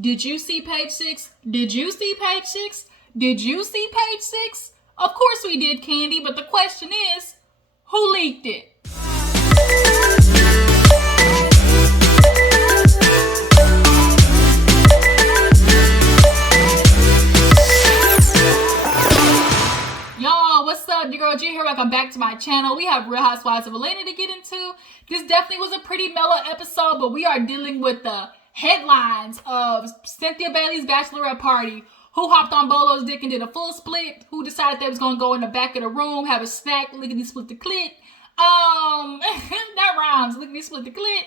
Did you see page 6? Did you see page 6? Did you see page 6? Of course we did, Candy, but the question is, who leaked it? Y'all, what's up? Your girl G here. Welcome back to my channel. We have Real Housewives of Atlanta to get into. This definitely was a pretty mellow episode, but we are dealing with the headlines of Cynthia Bailey's bachelorette party. Who hopped on Bolo's dick and did a full split? Who decided they was gonna go in the back of the room, have a snack, lickety split the clit? That rhymes. Lickety split the clit.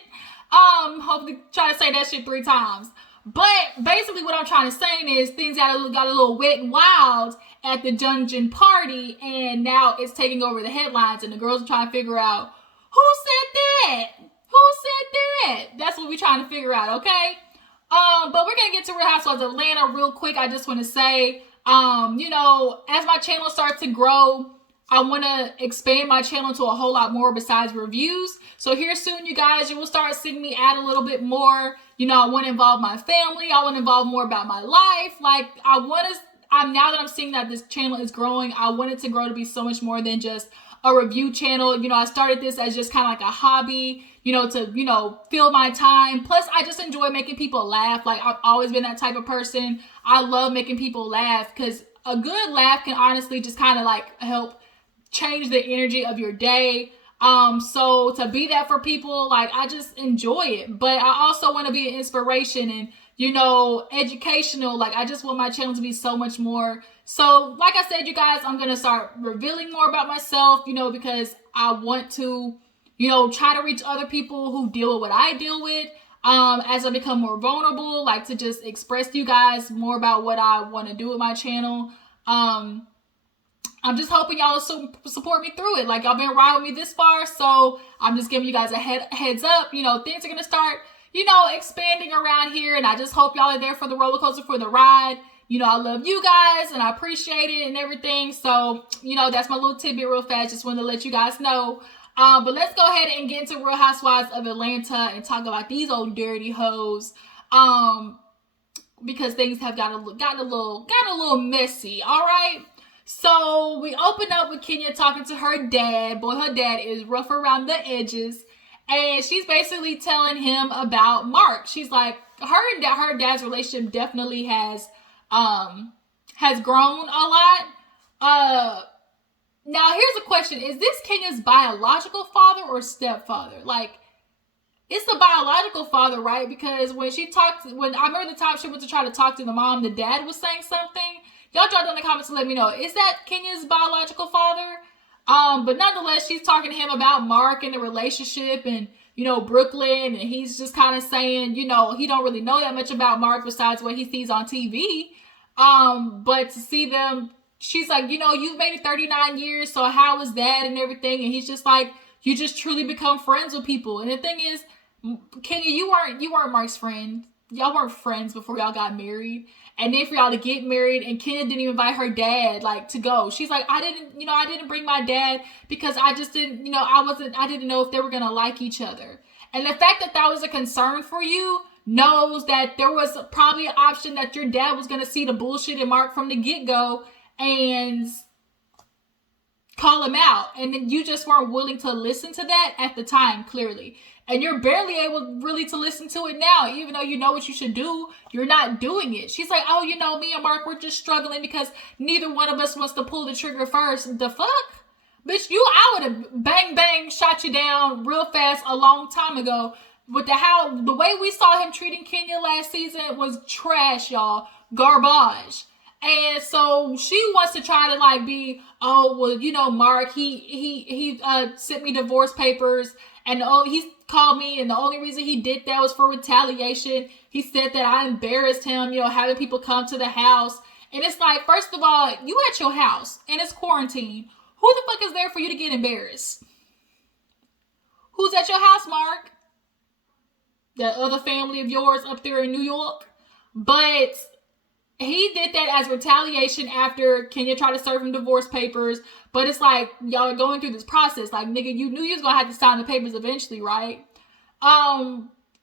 Hopefully try to say that shit 3 times. But basically what I'm trying to say is things got a little wet and wild at the dungeon party, and now it's taking over the headlines, and the girls are trying to figure out who said that? Who said that? That's what we're trying to figure out, okay? But we're gonna get to Real Housewives of Atlanta real quick. I just want to say, you know, as my channel starts to grow, I want to expand my channel to a whole lot more besides reviews. So here soon, you guys, you will start seeing me add a little bit more. You know, I want to involve my family. I want to involve more about my life. Like, now that I'm seeing that this channel is growing, I want it to grow to be so much more than just a review channel. You know, I started this as just kind of like a hobby, you know, to, you know, fill my time. Plus, I just enjoy making people laugh. Like, I've always been that type of person. I love making people laugh because a good laugh can honestly just kind of like help change the energy of your day. So to be that for people, like, I just enjoy it. But I also want to be an inspiration and, you know, educational. Like, I just want my channel to be so much more. So like I said, you guys, I'm going to start revealing more about myself, you know, because I want to, you know, try to reach other people who deal with what I deal with. As I become more vulnerable, like to just express to you guys more about what I want to do with my channel. I'm just hoping y'all support me through it. Like, y'all been riding with me this far, so I'm just giving you guys a heads up. You know, things are going to start, you know, expanding around here, and I just hope y'all are there for the roller coaster, for the ride. You know, I love you guys, and I appreciate it and everything. So, you know, that's my little tidbit real fast. Just wanted to let you guys know. But let's go ahead and get into Real Housewives of Atlanta and talk about these old dirty hoes. Because things have gotten a little messy. All right. So we open up with Kenya talking to her dad. Boy, her dad is rough around the edges. And she's basically telling him about Mark. She's like, her dad's relationship definitely has grown a lot. Now here's a question. Is this Kenya's biological father or stepfather? Like, it's the biological father, right? Because when I remember the time she went to try to talk to the mom, the dad was saying something. Y'all drop down in the comments to let me know. Is that Kenya's biological father? But nonetheless, she's talking to him about Mark and the relationship and, you know, Brooklyn. And he's just kind of saying, you know, he don't really know that much about Mark besides what he sees on TV. But to see them, she's like, you know, you've made it 39 years. So how is that and everything? And he's just like, you just truly become friends with people. And the thing is, Kenya, you weren't Mark's friend. Y'all weren't friends before y'all got married. And then for y'all to get married, and Kenya didn't even invite her dad, like, to go. She's like, I didn't bring my dad because I just didn't, you know, I didn't know if they were going to like each other. And the fact that that was a concern for you knows that there was probably an option that your dad was going to see the bullshit in Mark from the get-go and call him out. And then you just weren't willing to listen to that at the time, clearly. And you're barely able really to listen to it now. Even though you know what you should do, you're not doing it. She's like, oh, you know, me and Mark, we're just struggling because neither one of us wants to pull the trigger first. The fuck? Bitch, I would have bang shot you down real fast a long time ago. With the way we saw him treating Kenya last season was trash, y'all. Garbage. And so she wants to try to like be, oh, well, you know, Mark, he sent me divorce papers, and he's called me, and the only reason he did that was for retaliation. He said that I embarrassed him, you know, having people come to the house. And it's like, first of all, you at your house and it's quarantine. Who the fuck is there for you to get embarrassed? Who's at your house, Mark? That other family of yours up there in New York? But he did that as retaliation after Kenya tried to serve him divorce papers. But it's like, y'all are going through this process. Like, nigga, you knew you was gonna have to sign the papers eventually, right?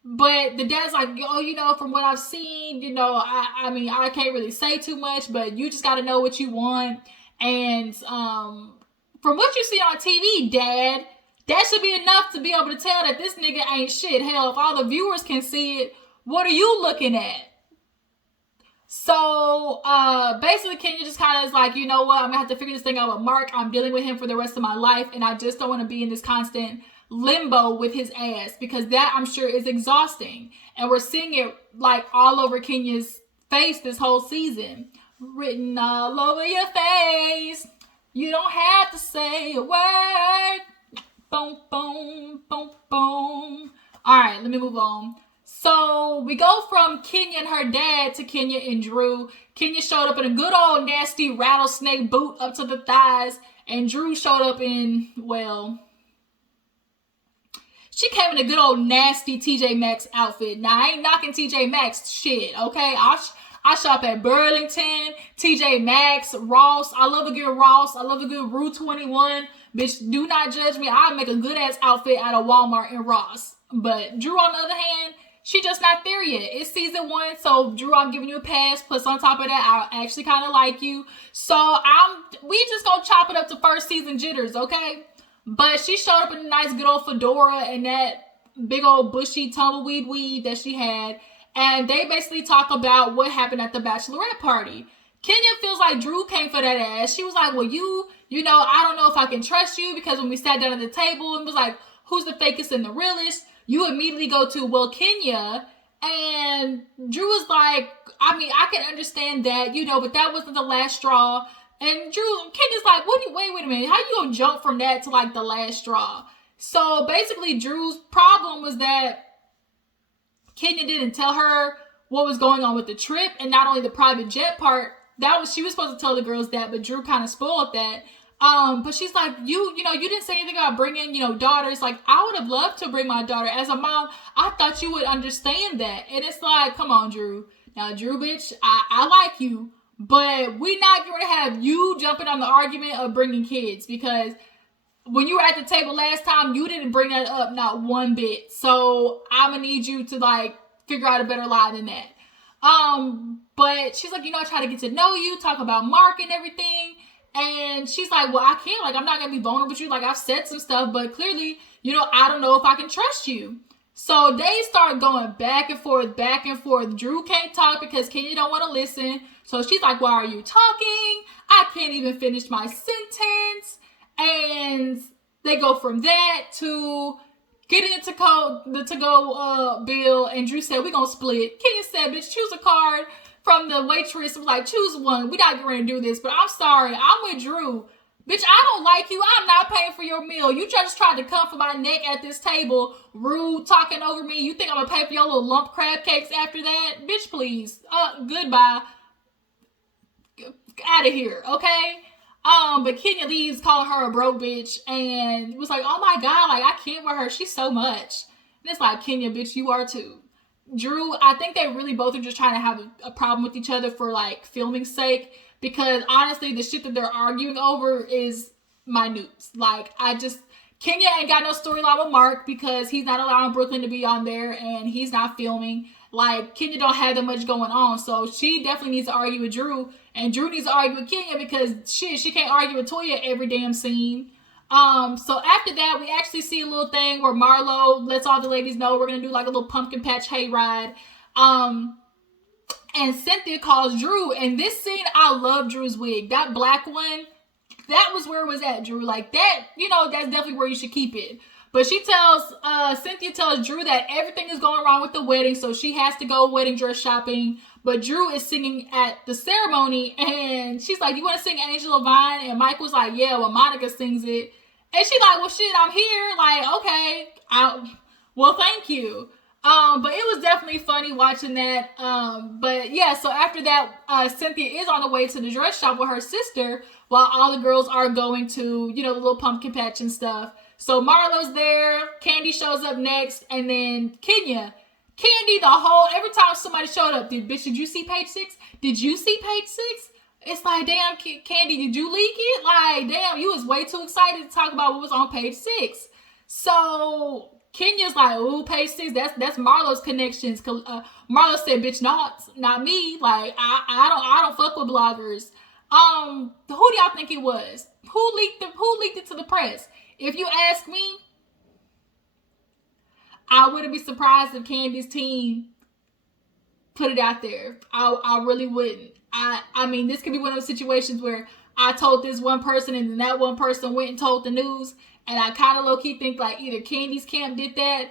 But the dad's like, oh, you know, from what I've seen, you know, I mean, I can't really say too much, but you just got to know what you want. And from what you see on TV, Dad, that should be enough to be able to tell that this nigga ain't shit. Hell, if all the viewers can see it, what are you looking at? So basically Kenya just kind of is like, you know what, I'm gonna have to figure this thing out with Mark. I'm dealing with him for the rest of my life, and I just don't want to be in this constant limbo with his ass, because that, I'm sure, is exhausting. And we're seeing it like all over Kenya's face this whole season. Written all over your face. You don't have to say a word. Boom, boom, boom, boom. All right, let me move on. So we go from Kenya and her dad to Kenya and Drew. Kenya showed up in a good old nasty rattlesnake boot up to the thighs. And Drew showed up in, well, she came in a good old nasty TJ Maxx outfit. Now, I ain't knocking TJ Maxx shit, okay? I shop at Burlington, TJ Maxx, Ross. I love a good Ross. I love a good Rue 21. Bitch, do not judge me. I'll make a good ass outfit out of Walmart and Ross. But Drew, on the other hand, she just not there yet. It's season 1, so Drew, I'm giving you a pass. Plus, on top of that, I actually kind of like you. So we just gonna chop it up to first season jitters, okay? But she showed up in a nice good old fedora and that big old bushy tumbleweed weed that she had. And they basically talk about what happened at the bachelorette party. Kenya feels like Drew came for that ass. She was like, well, you know, I don't know if I can trust you, because when we sat down at the table and was like, who's the fakest and the realest? You immediately go to, well, Kenya. And Drew was like, I mean, I can understand that, you know, but that wasn't the last straw. And Kenya's like, wait a minute. How you gonna jump from that to like the last straw? So basically Drew's problem was that Kenya didn't tell her what was going on with the trip, and not only the private jet part. She was supposed to tell the girls that, but Drew kind of spoiled that. But she's like, you know, you didn't say anything about bringing, you know, daughters. Like, I would have loved to bring my daughter. As a mom, I thought you would understand that. And it's like, come on, Drew. Now, Drew, bitch, I like you, but we're not going to have you jumping on the argument of bringing kids, because when you were at the table last time, you didn't bring that up, not one bit. So I'm going to need you to like figure out a better lie than that. But she's like, you know, I try to get to know you, talk about Mark and everything. And she's like, well, I can't, like, I'm not going to be vulnerable with you. Like, I've said some stuff, but clearly, you know, I don't know if I can trust you. So they start going back and forth, back and forth. Drew can't talk because Kenya don't want to listen. So she's like, why are you talking? I can't even finish my sentence. And they go from that to getting the to-go bill. And Drew said, we're going to split. Kenya said, bitch, choose a card. From the waitress, was like, choose one. We're not going to do this, but I'm sorry. I'm with Drew. Bitch, I don't like you. I'm not paying for your meal. You just tried to come for my neck at this table, rude, talking over me. You think I'm going to pay for your little lump crab cakes after that? Bitch, please. Goodbye. Out of here, okay? But Kenya leaves calling her a broke bitch and was like, oh my God, like, I can't with her. She's so much. And it's like, Kenya, bitch, you are too. Drew, I think they really both are just trying to have a problem with each other for like filming's sake, because honestly the shit that they're arguing over is minute. Like, Kenya ain't got no storyline with Mark because he's not allowing Brooklyn to be on there and he's not filming. Like, Kenya don't have that much going on, so she definitely needs to argue with Drew, and Drew needs to argue with Kenya because shit, she can't argue with Toya every damn scene. So after that, we actually see a little thing where Marlo lets all the ladies know we're going to do like a little pumpkin patch hayride. And Cynthia calls Drew, and this scene, I love Drew's wig. That black one, that was where it was at, Drew. Like that, you know, that's definitely where you should keep it. But Cynthia tells Drew that everything is going wrong with the wedding, so she has to go wedding dress shopping. But Drew is singing at the ceremony, and she's like, you want to sing Angel of Vine? And Mike was like, yeah, well, Monica sings it. And she's like, well, shit, I'm here. Like, okay. Well, thank you. But it was definitely funny watching that. But yeah, so after that, Cynthia is on the way to the dress shop with her sister while all the girls are going to, you know, the little pumpkin patch and stuff. So Marlo's there. Candy shows up next. And then Kenya. Candy, every time somebody showed up, did you see page 6? Did you see page 6? It's like, damn, Candy, did you leak it? Like, damn, you was way too excited to talk about what was on page 6. So Kenya's like, ooh, page 6, that's Marlo's connections. Marlo said, bitch, not me. Like, I don't fuck with bloggers. Who do y'all think it was? Who leaked it to the press? If you ask me, I wouldn't be surprised if Candy's team put it out there. I really wouldn't. I mean, this could be one of those situations where I told this one person and then that one person went and told the news, and I kind of low-key think like either Candy's camp did that,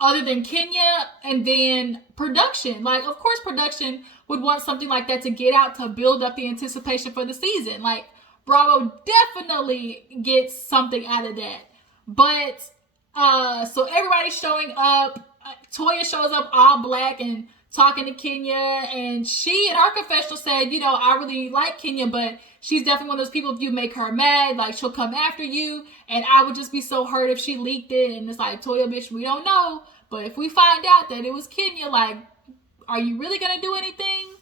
other than Kenya, and then production. Like, of course production would want something like that to get out to build up the anticipation for the season. Like, Bravo definitely gets something out of that. But, so everybody's showing up. Toya shows up all black and talking to Kenya, and she in her confessional said, you know, I really like Kenya, but she's definitely one of those people, if you make her mad, like, she'll come after you, and I would just be so hurt if she leaked it. And it's like, Toya, bitch, we don't know, but if we find out that it was Kenya, like, are you really gonna do anything?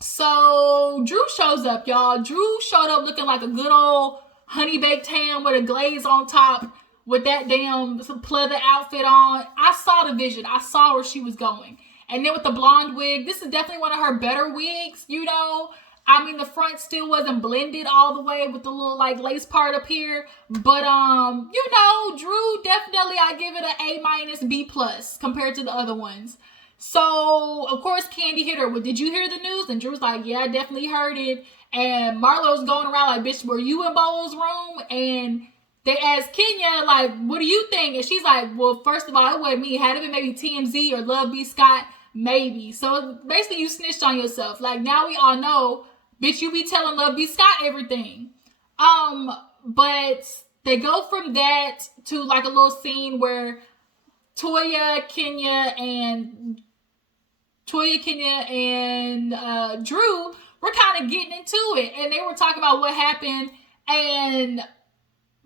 So Drew shows up, y'all. Drew showed up looking like a good old honey baked ham with a glaze on top, with that damn pleather outfit on. I saw the vision. I saw where she was going. And then with the blonde wig, this is definitely one of her better wigs, you know. I mean, the front still wasn't blended all the way with the little, like, lace part up here. But, you know, Drew, definitely, I give it an A-, B+ compared to the other ones. So, of course, Candy hit her with, did you hear the news? And Drew's like, yeah, I definitely heard it. And Marlo's going around like, bitch, were you in Bo's room? And they asked Kenya, like, what do you think? And she's like, well, first of all, it wasn't me. It had to be maybe TMZ or Love B. Scott, maybe. So basically, you snitched on yourself. Like, now we all know, bitch, you be telling Love B. Scott everything. But they go from that to like a little scene where Toya, Kenya, and Drew were kind of getting into it. And they were talking about what happened. And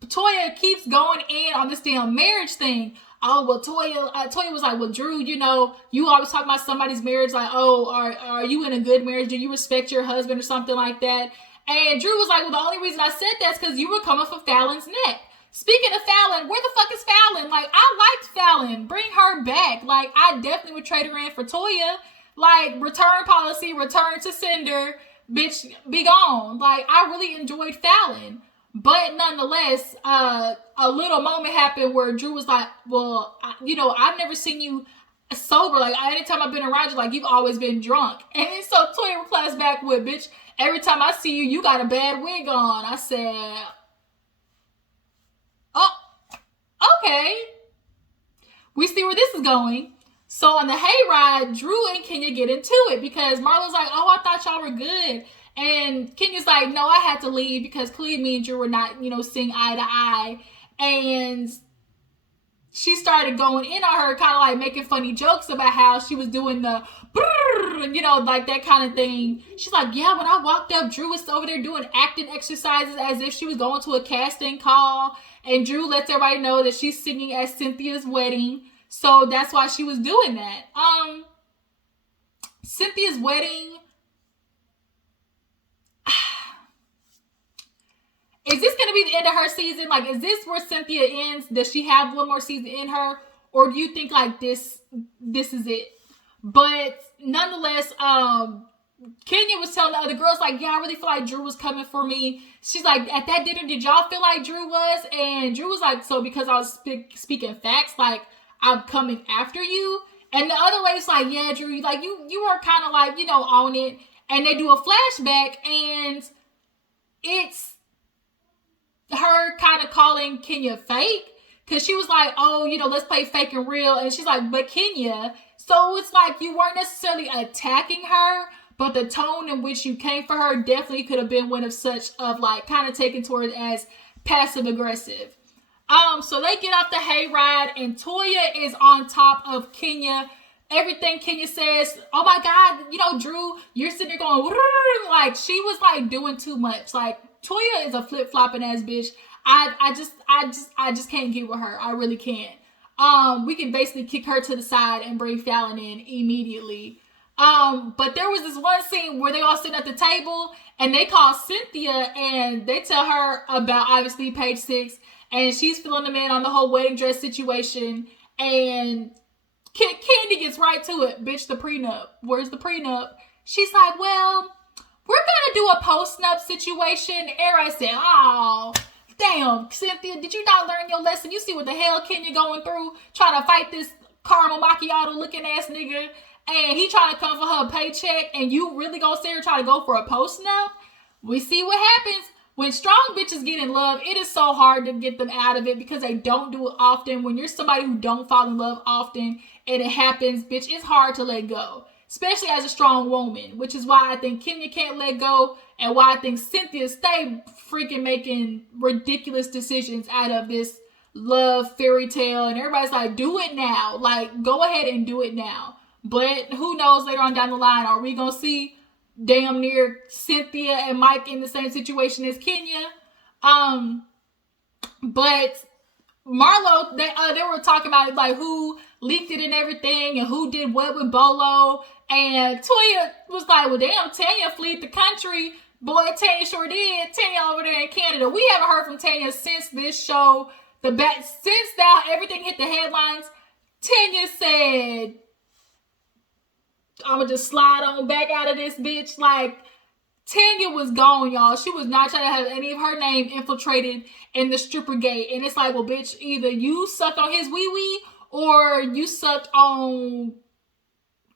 Toya keeps going in on this damn marriage thing. Oh, well, Toya was like, well, Drew, you know, you always talk about somebody's marriage, like, oh, are you in a good marriage? Do you respect your husband or something like that? And Drew was like, well, the only reason I said that's because you were coming for Fallon's neck. Speaking of Fallon, where the fuck is Fallon? Like, I liked Fallon. Bring her back. Like, I definitely would trade her in for Toya. Like, return policy, return to sender, bitch, be gone. Like, I really enjoyed Fallon. But nonetheless, a little moment happened where Drew was like, well, you know, I've never seen you sober. Like, anytime I've been around you, like, you've always been drunk. And then so Toya replies back with, bitch, every time I see you, you got a bad wig on. I said, oh, okay. We see where this is going. So on the hayride, Drew and Kenya get into it because Marlo's like, oh, I thought y'all were good. And Kenya's like, no, I had to leave because clearly me and Drew were not, you know, seeing eye to eye. And she started going in on her, kind of like making funny jokes about how she was doing the, you know, like that kind of thing. She's like, yeah, when I walked up, Drew was over there doing acting exercises as if she was going to a casting call. And Drew lets everybody know that she's singing at Cynthia's wedding. So that's why she was doing that. Cynthia's wedding. Is this going to be the end of her season? Like, is this where Cynthia ends? Does she have one more season in her? Or do you think, like, this is it? But, nonetheless, Kenya was telling the other girls, like, yeah, I really feel like Drew was coming for me. She's like, at that dinner, did y'all feel like Drew was? And Drew was like, so because I was speaking facts, like, I'm coming after you? And the other lady's like, yeah, Drew, like, you were kind of like, you know, on it. And they do a flashback, and it's her kind of calling Kenya fake, because she was like, oh, you know, let's play fake and real. And she's like, but Kenya. So it's like you weren't necessarily attacking her, but the tone in which you came for her definitely could have been one of such of like kind of taken toward as passive aggressive. So they get off the hayride and Toya is on top of Kenya. Everything Kenya says, oh my God, you know, Drew, you're sitting there going, like she was like doing too much. Like, Toya is a flip-flopping ass bitch. I just can't get with her. I really can't. We can basically kick her to the side and bring Fallon in immediately. But there was this one scene where they all sitting at the table and they call Cynthia and they tell her about obviously page 6, and she's filling them in on the whole wedding dress situation. And Candy gets right to it. Bitch, the prenup. Where's the prenup? She's like, well, we're gonna do a post-nup situation. Everybody said, oh, damn, Cynthia, did you not learn your lesson? You see what the hell Kenya going through trying to fight this caramel macchiato looking ass nigga, and he trying to come for her paycheck, and you really gonna sit here try to go for a post-nup? We see what happens. When strong bitches get in love, it is so hard to get them out of it because they don't do it often. When you're somebody who don't fall in love often and it happens, bitch, it's hard to let go. Especially as a strong woman, which is why I think Kenya can't let go and why I think Cynthia stay freaking making ridiculous decisions out of this love fairy tale. And everybody's like, do it now. Like, go ahead and do it now. But who knows later on down the line, are we going to see damn near Cynthia and Mike in the same situation as Kenya? But Marlo, they were talking about like who leaked it and everything and who did what with Bolo. And Toya was like, well, damn, Tanya fled the country. Boy, Tanya sure did. Tanya over there in Canada. We haven't heard from Tanya since this show. Since that everything hit the headlines, Tanya said, I'm gonna just slide on back out of this bitch. Like, Tanya was gone, y'all. She was not trying to have any of her name infiltrated in the stripper gate. And it's like, well, bitch, either you sucked on his wee-wee or you sucked on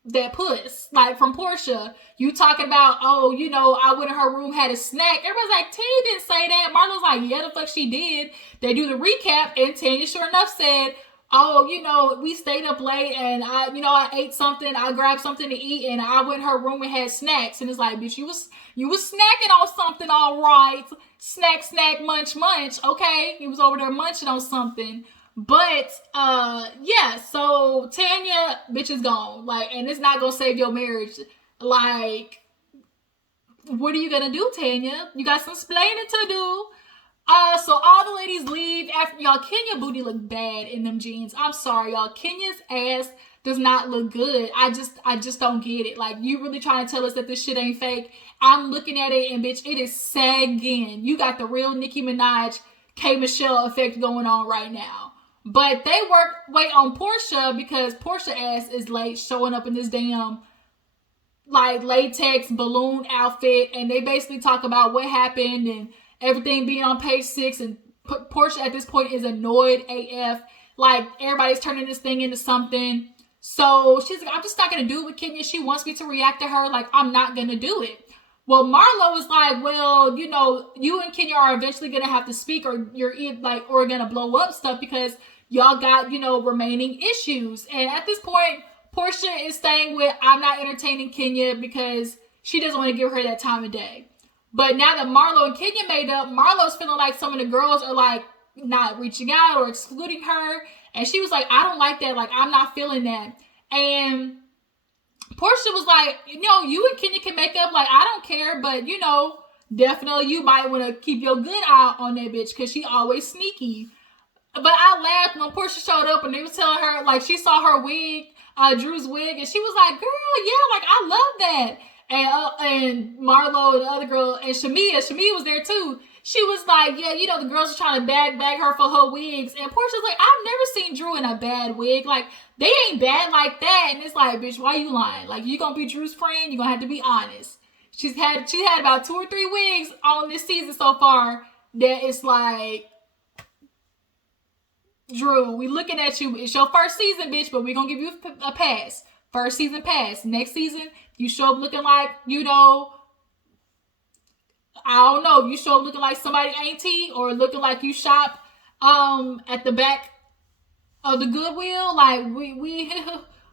that puss. Like, from Portia. You talking about, oh, you know, I went in her room, had a snack. Everybody's like, Tanya didn't say that. Marlo's like, yeah, the fuck she did. They do the recap, and Tanya sure enough said, oh, you know, we stayed up late and I ate something. I grabbed something to eat and I went in her room and had snacks. And it's like, bitch, you was snacking on something, all right. Snack, munch. Okay. You was over there munching on something. But, yeah, so Tanya, bitch, is gone. Like, and it's not gonna save your marriage. Like, what are you gonna do, Tanya? You got some splaining to do. So all the ladies leave after y'all. Kenya booty look bad in them jeans. I'm sorry, y'all. Kenya's ass does not look good. I just don't get it. Like, you really trying to tell us that this shit ain't fake? I'm looking at it and bitch, it is sagging. You got the real Nicki Minaj, K Michelle effect going on right now. But they wait on Portia because Portia ass is late showing up in this damn like latex balloon outfit, and they basically talk about what happened and everything being on page 6, and Portia at this point is annoyed AF. Like, everybody's turning this thing into something. So she's like, I'm just not going to do it with Kenya. She wants me to react to her. Like, I'm not going to do it. Well, Marlo was like, well, you know, you and Kenya are eventually going to have to speak, or you're like, or going to blow up stuff because y'all got, you know, remaining issues. And at this point, Portia is staying with, I'm not entertaining Kenya because she doesn't want to give her that time of day. But now that Marlo and Kenya made up, Marlo's feeling like some of the girls are like not reaching out or excluding her. And she was like, I don't like that. Like, I'm not feeling that. And Portia was like, you know, you and Kenya can make up. Like, I don't care. But, you know, definitely you might want to keep your good eye on that bitch because she always sneaky. But I laughed when Portia showed up and they was telling her, like, she saw her wig, Drew's wig. And she was like, girl, yeah, like, I love that. And Marlo and the other girl and Shamia was there too. She was like, yeah, you know, the girls are trying to bag her for her wigs. And Portia's like, I've never seen Drew in a bad wig. Like, they ain't bad like that. And it's like, bitch, why you lying? Like, you gonna be Drew's friend? You gonna have to be honest. She had about 2 or 3 wigs on this season so far that it's like, Drew, we looking at you. It's your first season, bitch, but we gonna give you a pass. First season pass. Next season, you show up looking like, you know, I don't know, you show up looking like somebody auntie or looking like you shop at the back of the Goodwill, like we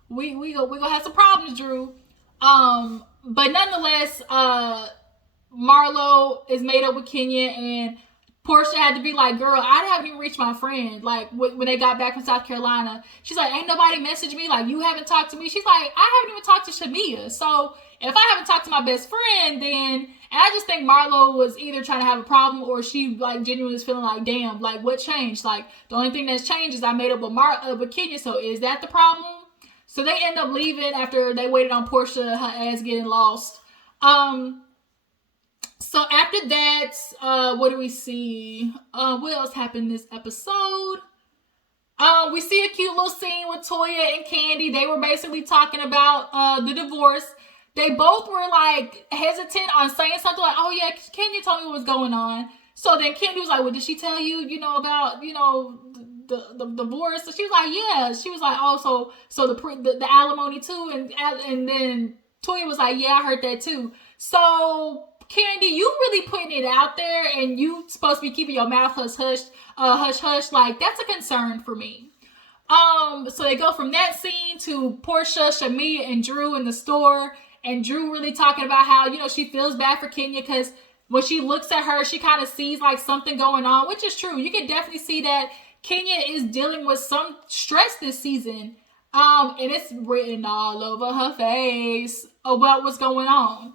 gonna have some problems, Drew. But nonetheless, Marlo is made up with Kenya, and Portia had to be like, girl, I haven't even reached my friend. Like, when they got back from South Carolina, she's like, ain't nobody messaged me. Like, you haven't talked to me. She's like, I haven't even talked to Shamia. So if I haven't talked to my best friend, then, and I just think Marlo was either trying to have a problem or she, like, genuinely was feeling like, damn, like, what changed? Like, the only thing that's changed is I made up with Kenya. So is that the problem? So they end up leaving after they waited on Portia, her ass getting lost. So after that, what do we see? What else happened this episode? We see a cute little scene with Toya and Candy. They were basically talking about the divorce. They both were like hesitant on saying something like, "Oh yeah, Kenya told me what was going on." So then Candy was like, "Well, did she tell you, about, the divorce?" So she was like, "Yeah." She was like, "Oh, so the alimony too," and then Toya was like, "Yeah, I heard that too." So Candy, you really putting it out there, and you supposed to be keeping your mouth hush hush. Like, that's a concern for me. So they go from that scene to Portia, Shamia, and Drew in the store, and Drew really talking about how, she feels bad for Kenya because when she looks at her, she kind of sees like something going on, which is true. You can definitely see that Kenya is dealing with some stress this season. And it's written all over her face about what's going on.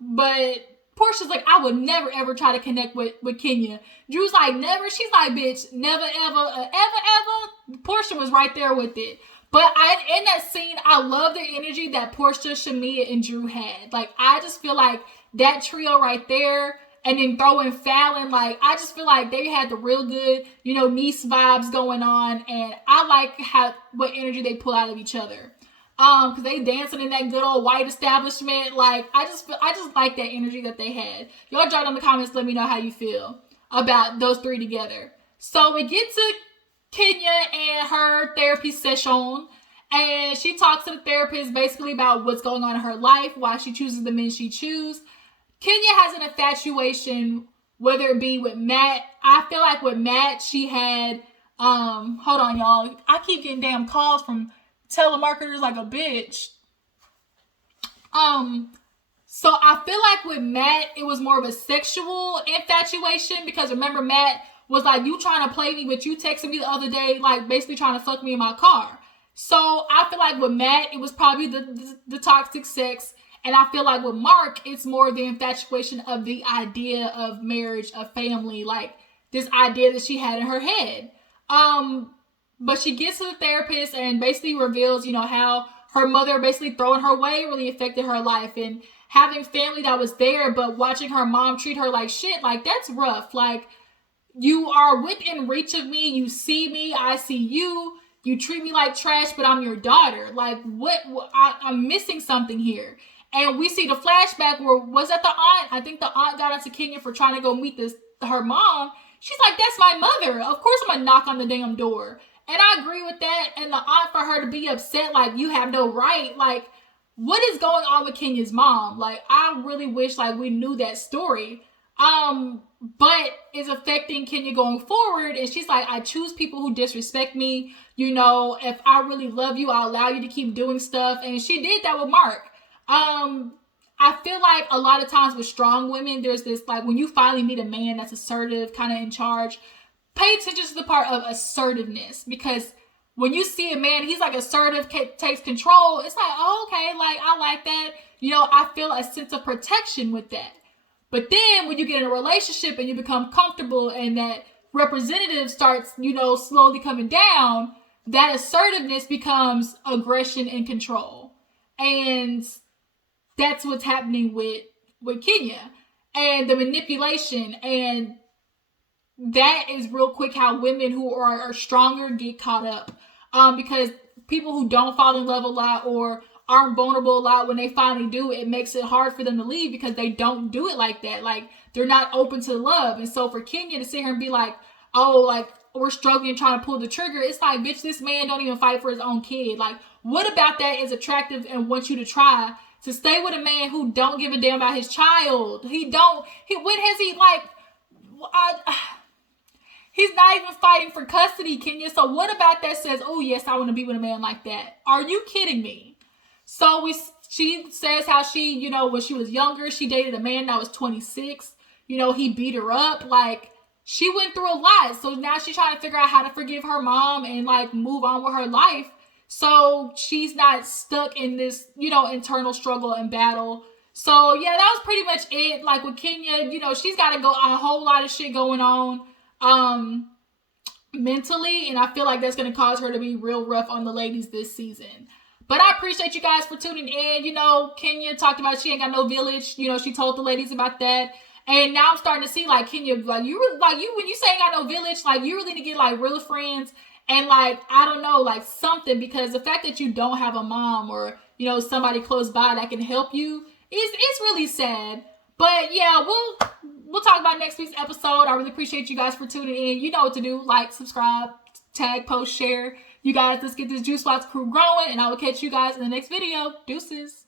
But Portia's like, I would never ever try to connect with Kenya. Drew's like, never. She's like, bitch, never ever, ever. Portia was right there with it. But in that scene, I love the energy that Portia, Shamia, and Drew had. Like, I just feel like that trio right there, and then throwing Fallon, like, I just feel like they had the real good, niece vibes going on, and I like what energy they pull out of each other. Because they dancing in that good old white establishment. Like, I just like that energy that they had. Y'all drop in the comments, let me know how you feel about those three together. So we get to Kenya and her therapy session, and she talks to the therapist basically about what's going on in her life, why she chooses the men she chooses. Kenya has an infatuation, whether it be with Matt. I feel like with Matt, she had, hold on, y'all. I keep getting damn calls from telemarketers like a bitch. So I feel like with Matt, it was more of a sexual infatuation, because remember, Matt was like, you trying to play me, but you texted me the other day, like basically trying to fuck me in my car. So I feel like with Matt, it was probably the toxic sex. And I feel like with Mark, it's more the infatuation of the idea of marriage, of family, like this idea that she had in her head. But she gets to the therapist and basically reveals, how her mother basically throwing her away really affected her life, and having family that was there, but watching her mom treat her like shit, like that's rough. Like, you are within reach of me. You see me. I see you. You treat me like trash, but I'm your daughter. Like, I'm missing something here. And we see the flashback where, was that the aunt? I think the aunt got onto Kenya for trying to go meet her mom. She's like, that's my mother. Of course I'm going to knock on the damn door. And I agree with that. And the aunt, for her to be upset, like, you have no right. Like, what is going on with Kenya's mom? Like, I really wish, like, we knew that story. But it's affecting Kenya going forward. And she's like, I choose people who disrespect me. If I really love you, I'll allow you to keep doing stuff. And she did that with Mark. I feel like a lot of times with strong women, there's this, like, when you finally meet a man that's assertive, kind of in charge, pay attention to the part of assertiveness, because when you see a man, he's like assertive, takes control, it's like, oh, okay, like, I like that. I feel a sense of protection with that. But then when you get in a relationship and you become comfortable and that representative starts, slowly coming down, that assertiveness becomes aggression and control. And that's what's happening with Kenya, and the manipulation. And that is real quick how women who are stronger get caught up. Because people who don't fall in love a lot or aren't vulnerable a lot, when they finally do, it makes it hard for them to leave because they don't do it like that. Like, they're not open to love. And so for Kenya to sit here and be like, oh, like, we're struggling trying to pull the trigger, it's like, bitch, this man don't even fight for his own kid. Like, what about that is attractive and wants you to try to stay with a man who don't give a damn about his child? When has he, like, he's not even fighting for custody, Kenya. So what about that says, oh yes, I want to be with a man like that? Are you kidding me? So she says how she, when she was younger, she dated a man that was 26. He beat her up. Like, she went through a lot. So now she's trying to figure out how to forgive her mom and, like, move on with her life. So she's not stuck in this, internal struggle and battle. So yeah, that was pretty much it. Like with Kenya, she's got to go a whole lot of shit going on. mentally, and I feel like that's going to cause her to be real rough on the ladies this season. But I appreciate you guys for tuning in. You know, Kenya talked about she ain't got no village. You know, she told the ladies about that. And now I'm starting to see, like, Kenya, like, you really, like, you, when you say ain't got no village, like, you really need to get, like, real friends and, like, I don't know, like, something, because the fact that you don't have a mom or, you know, somebody close by that can help you is really sad. But, yeah, we'll talk about next week's episode. I really appreciate you guys for tuning in. You know what to do. Like, subscribe, tag, post, share. You guys, let's get this Juice Box crew growing, and I will catch you guys in the next video. Deuces.